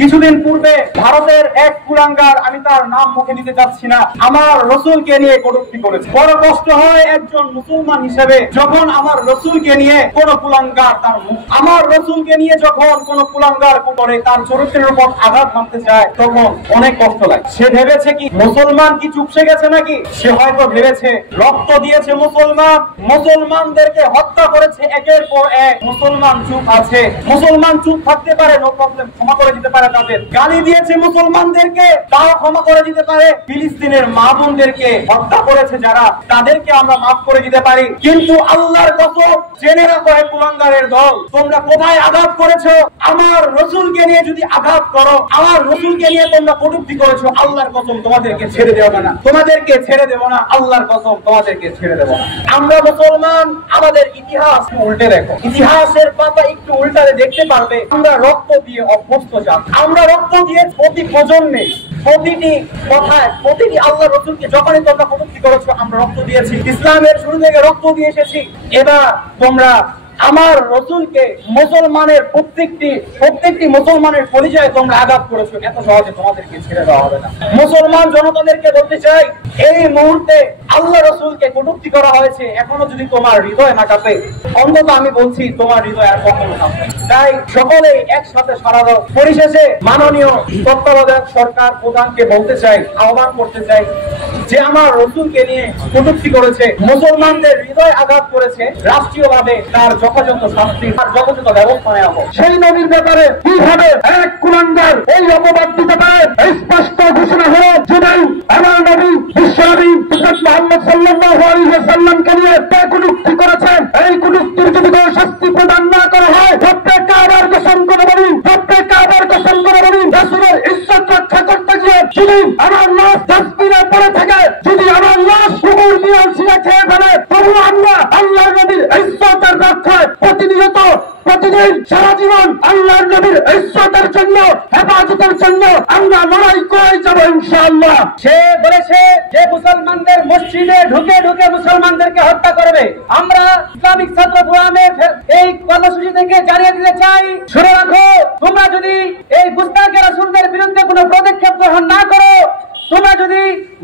কিছুদিন পূর্বে ভারতের এক কুলাঙ্গার, আমি তার নাম মুখে নিতে চাচ্ছি না, আমার রসুলকে নিয়ে কটূক্তি করেছে। বড় কষ্ট হয় একজন মুসলমান হিসেবে যখন আমার রসুলকে নিয়ে কোন কুলাঙ্গার আমার রসুলকে নিয়ে যখন কোন কুলাঙ্গার করে তার চরিত্রের উপর আঘাত মানতে চায়, তখন অনেক কষ্ট লাগে। সে ভেবেছে কি মুসলমান কি চুপসে গেছে নাকি? সে হয়তো ভেবেছে রক্ত দিয়েছে মুসলমানদেরকে হত্যা করেছে একের পর এক, মুসলমান চুপ আছে, মুসলমান চুপ থাকতে পারে, নো প্রবলেম, ক্ষমা করে দিতে পারে। তাদের গালি দিয়েছে মুসলমানদেরকে, তাও ক্ষমা করে দিতে পারে। ফিলিস্তিনের মা বোনদেরকে হত্যা করেছে যারা, তাদেরকে আমরা মাফ করে দিতে পারি। কিন্তু আল্লাহর কসম, জেনে রাখো হে কুলাঙ্গারের দল, তোমরা কোথায় আঘাত করেছো? আমার রসুলকে নিয়ে যদি আঘাত করো, আমার রসুলকে নিয়ে তোমরা কটূক্তি করেছো, আল্লাহর কসম তোমাদেরকে ছেড়ে দেব না, তোমাদেরকে ছেড়ে দেব না, আল্লাহর কসম তোমাদেরকে ছেড়ে দেব না। আমরা মুসলমান, আমাদের ইতিহাস উল্টে দেখো, ইতিহাসের পাতা একটু উল্টালে দেখতে পারবে আমরা রক্ত দিয়ে অভ্যস্ত জাত। আমরা রক্ত দিয়ে প্রতি প্রজন্মে, প্রতিটি কথায়, প্রতিটি আল্লাহ রসুলকে যখনই তোমরা কটূক্তি করেছো, আমরা রক্ত দিয়েছি। ইসলামের শুরু থেকে রক্ত দিয়ে এসেছি। এবার তোমরা আমার রসুলকে মুসলমানের প্রত্যেকটি মুসলমানের পরিচয়ে তোমরা আঘাত করেছো, এত সহজে তোমাদেরকে ছেড়ে দেওয়া হবে না। মুসলমান জনতাদেরকে বলতে চাই, এই মুহূর্তে আল্লাহ রসুলকে কটূক্তি করা হয়েছে, এখনো যদি তোমার হৃদয় না কাঁপে, অন্তত আমি বলছি তোমার হৃদয় আর কখনো কাঁপে। তাই সকলেই একসাথে সারা দাও। পরিশেষে মাননীয় তত্ত্বাবধায়ক সরকার প্রধানকে বলতে চাই, আহ্বান করতে চাই, যে আমার রসুলকে নিয়ে কটূক্তি করেছে, মুসলমানদের হৃদয় আঘাত করেছে, রাষ্ট্রীয়ভাবে তার যথাযথ শাস্তি, তার যথাযথ ব্যবস্থা নেওয়া হোক। সেই নবীর ব্যাপারে কিভাবে এক কুলাঙ্গার এই অপবাদ দিতে পারে? স্পষ্ট ঘোষণা হলো, যদি আমার নবী বিশ্বনবী হযরত মুহাম্মদ সাল্লাল্লাহু আলাইহি ওয়াসাল্লামকে নিয়ে কটূক্তি করেছেন, এই কটূক্তির যদি কোনো শাস্তি প্রদান না করা হয়, প্রত্যেক কাবার কসম করে বলি, প্রত্যেক কাবার কসম করে বলি, রাসূলের ইজ্জত রক্ষা করতে গিয়ে যদি আমার লাশ ডাস্টবিনে পড়ে থাকে, যদি আমার লাশ কুকুর দিয়ে ছিঁড়ে খেয়ে ফেলে, তবু আমরা আল্লাহর নবীর ইজ্জতের রক্ষায় প্রতিদিন সারা জীবন আল্লাহর নবীর ইজ্জতের জন্য, হেফাজতের জন্য আমরা লড়াই করে যাব ইনশাআল্লাহ। সে বলেছে যে মুসলমানদের মসজিদে ঢুকে ঢুকে মুসলমানদেরকে হত্যা করবে। আমরা ইসলামিক ছাত্র ফোরামের এই কর্মসূচি থেকে জানিয়ে দিতে চাই, শুনে রাখো, তোমরা যদি এই মুস্তাকে রাসূলদের বিরুদ্ধে কোনো পদক্ষেপ গ্রহণ না করো, তোমরা যদি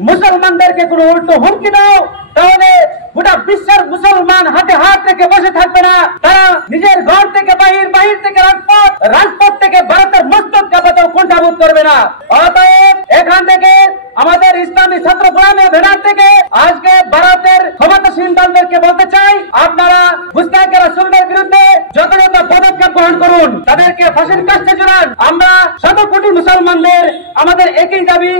মুসলমানদেরকে কোনো উল্টো হুমকি দাও, তাহলে গোটা বিশ্বের মুসলমান হাতে হাত রেখে বসে থাকবে না। তারা নিজের ঘর থেকে বাহির থেকে রাজপথ থেকে ভারতের মস্তক কাঁপাতেও কুণ্ঠাবোধ করবে না। অতএব এখান থেকে আমাদের ইসলামী ছাত্র ফোরামের ব্যানার থেকে আজকে ভারতের ক্ষমতাসীন দলদেরকে বলতে চাই, আপনারা মুস্তাকে রাসূলদের বিরুদ্ধে যথাযথ পদক্ষেপ গ্রহণ করুন, তাদেরকে ফাঁসির কাস্টে ঝুলান। আমরা শত কোটি মুসলমানদের আমাদের একই দাবি।